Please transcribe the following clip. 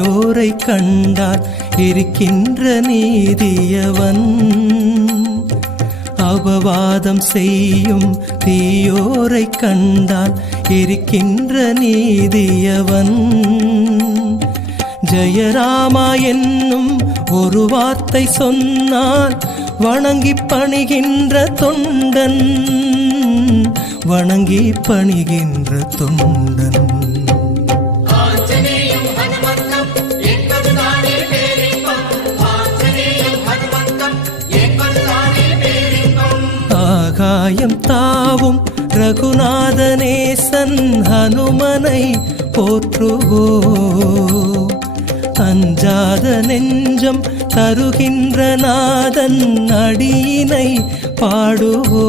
தீயோரை கண்டால் இருக்கின்ற நீதியவன். அபவாதம் செய்யும் தீயோரை கண்டால் இருக்கின்ற நீதியவன். ஜெயராமா என்னும் ஒரு வார்த்தை சொன்னால் வணங்கி பணிகின்ற தொண்டன், வணங்கி பணிகின்ற தொண்டன். ஆகாயம் தாவும் ரகுநாதநேசன் ஹனுமனை போற்றுவோ. அஞ்சாத நெஞ்சம் தருகின்ற நாதன் அடியினை பாடுவோ.